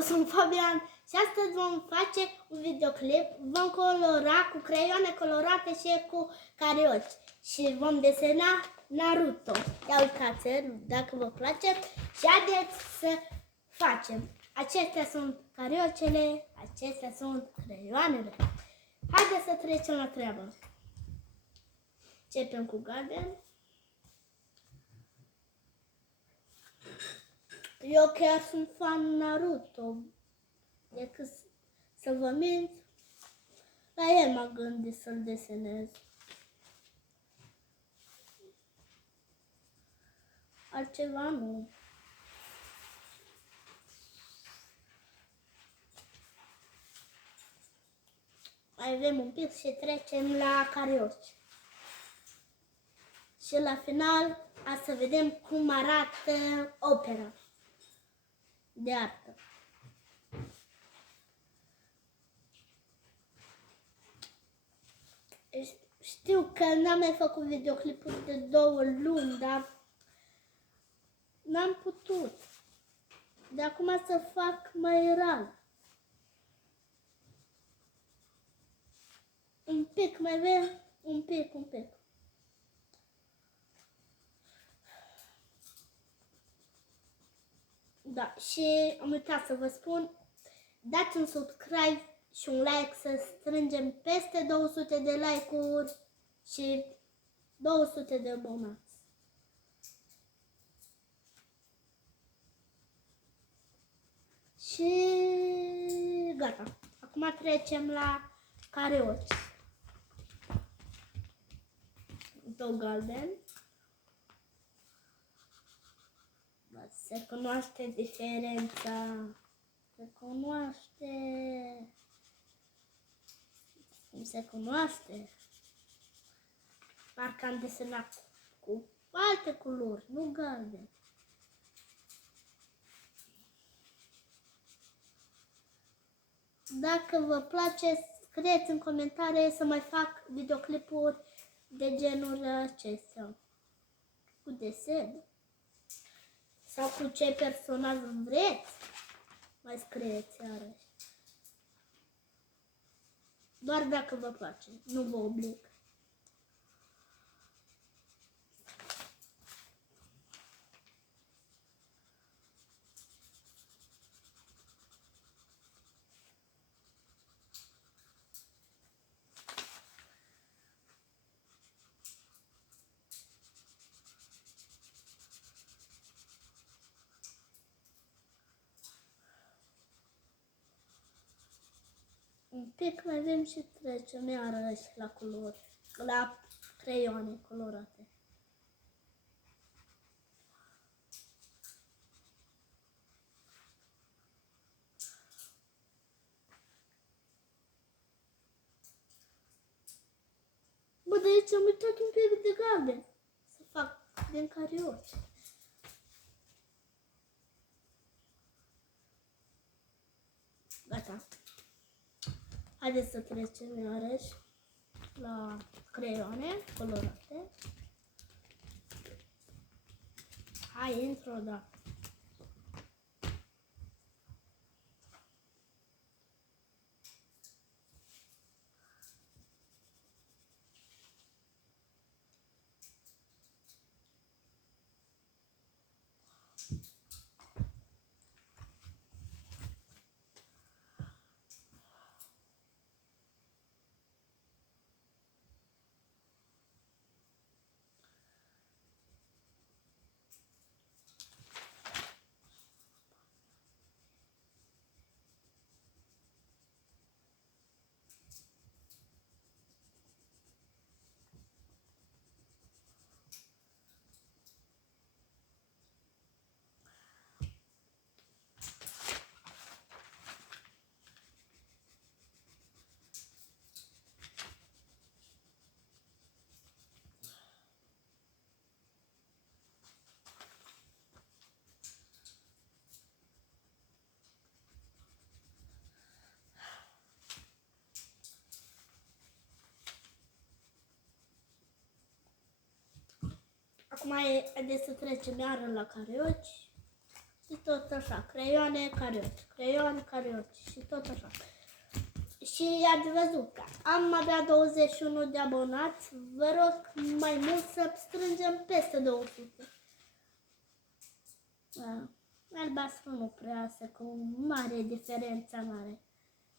Eu sunt Fabian și astăzi vom face un videoclip. Vom colora cu creioane colorate și cu carioci. Și vom desena Naruto. Ia uitați, dacă vă place. Și haideți să facem. Acestea sunt cariocele, acestea sunt creioanele. Haideți să trecem la treabă. Începem cu galben. Eu chiar sunt fan Naruto. Decât să vă mint, la el m-am gândit să-l desenez. Altceva nu. Mai avem un pic și trecem la carioci. Și la final, să vedem cum arată opera de artă. Știu că n-am mai făcut videoclipuri de 2 luni, dar n-am putut. De acum să fac mai rar. Un pic, mai avem un pic. Da, și am uitat să vă spun, dați un subscribe și un like să strângem peste 200 de like-uri și 200 de abonați. Și gata. Acum trecem la carioci. Două galben. Se cunoaște diferența. Se cunoaște. Cum se cunoaște? Parcă am desenat cu alte culori, nu galben. Dacă vă place, scrieți în comentarii să mai fac videoclipuri de genul acesta. Cu desen. Sau cu ce personaj vreți, mai scrieți iarăși. Doar dacă vă place, nu vă oblig. Un pic mai avem și trecem iarăși la culori, la creioane colorate. Bă, de aici am uitat un pic de galben să fac din carioci. Gata. Haideți să trecem iarăși la creioane colorate. Hai, într-o dată. Acum haideți să trecem iară la carioci. Și tot așa, creioane, carioci, creioane, carioci și tot așa. Și ați văzut că am avea 21 de abonați, vă rog mai mult să strângem peste 200. Da. Albastru nu prea se cu mare diferența mare,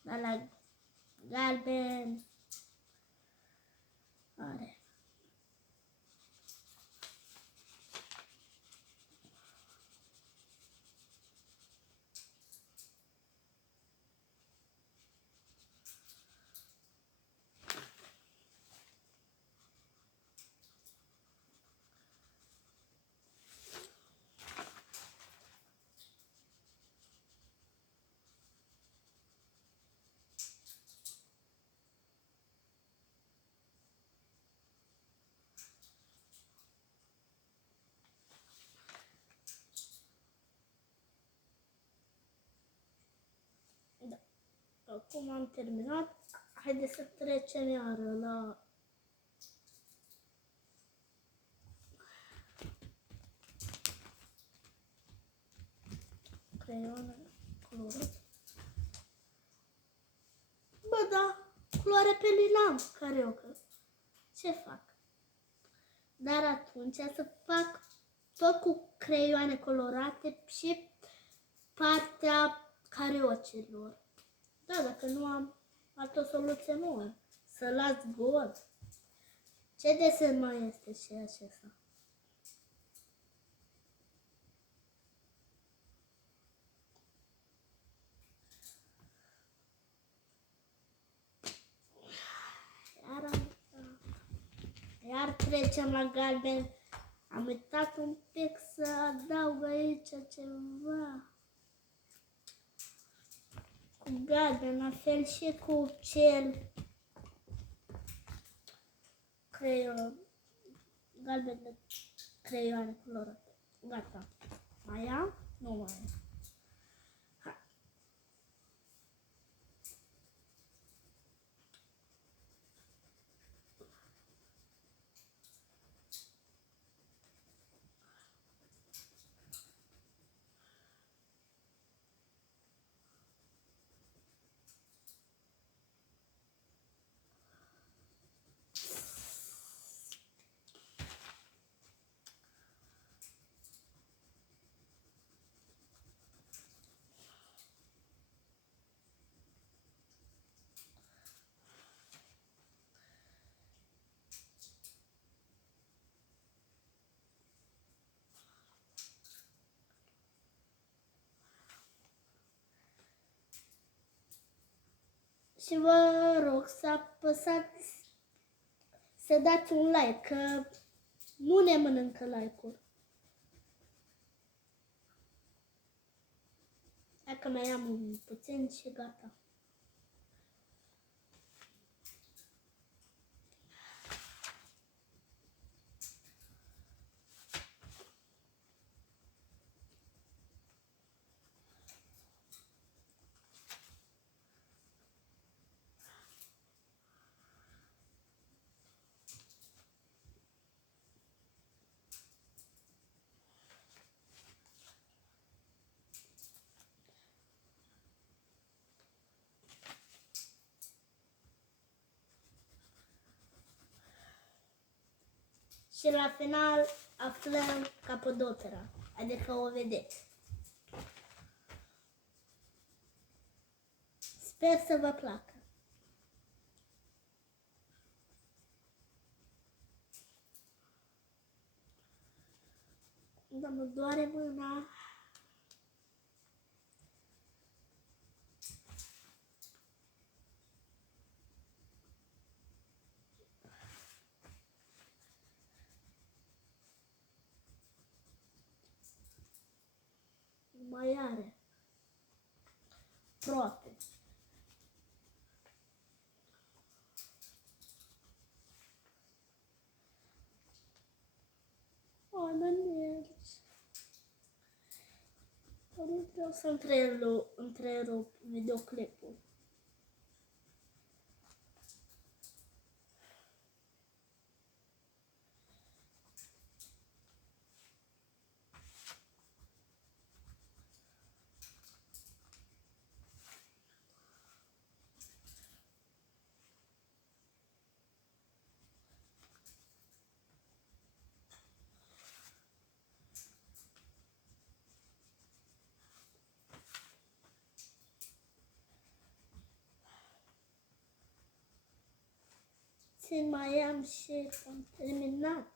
dar la galben are. Da. Acum am terminat. Haideți să trecem iară la creioane colorat. Bă, da, culoare pe lilam, cariocă. Ce fac? Dar atunci să fac tot cu creioane colorate și partea cariocilor. Da, dacă nu am altă soluție, nu am. Să las gol. Ce desen mai este și acesta? Iar trecem la galben. Am uitat un pic să adaug aici ceva. Cu galben, la fel și cu cel creion. Galben de creioane colorate. Gata. Mai am? Nu mai am. Și vă rog să apăsați, să dați un like, că nu ne mănâncă like-ul. Dacă mai am un puțin și gata. Și la final aflăm Capodopera, adică o vedeți. Sper să vă placă. Da, mă doare mâna. Mai are. Proape. Hai, mă mergi. Nu vreau să întrerup videoclipul. puțin mai am și am terminat.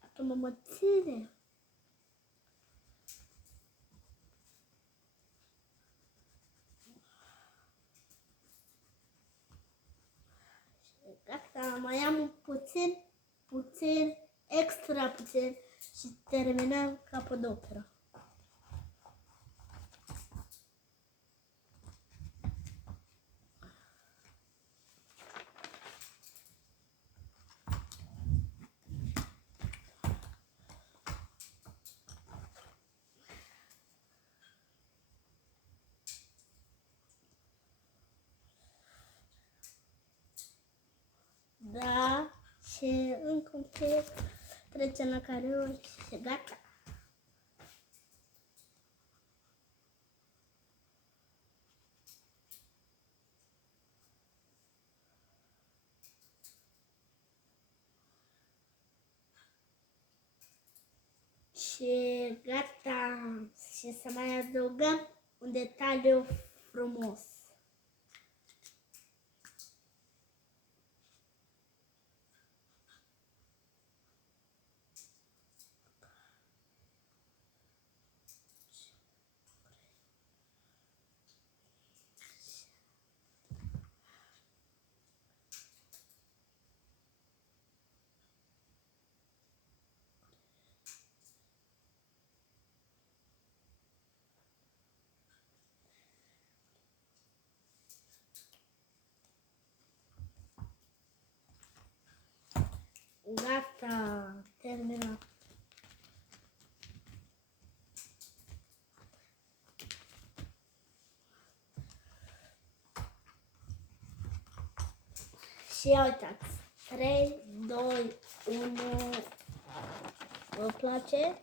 Acum mă ține. Gata, mai am puțin, extra puțin și terminăm Capodopera. Da, și încă un pic trecem la karaoke și gata. Și gata. Și să mai adăugăm un detaliu frumos. Gata, terminat. Și ia uitați, 3, 2, 1, vă place?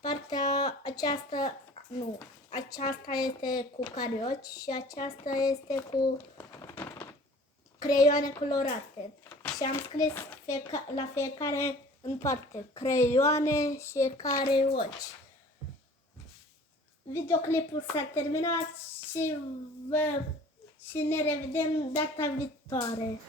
Partea aceasta, nu, aceasta este cu carioci și aceasta este cu creioane colorate. Și am scris la fiecare în parte, creioane și carioci. Videoclipul s-a terminat și ne revedem data viitoare.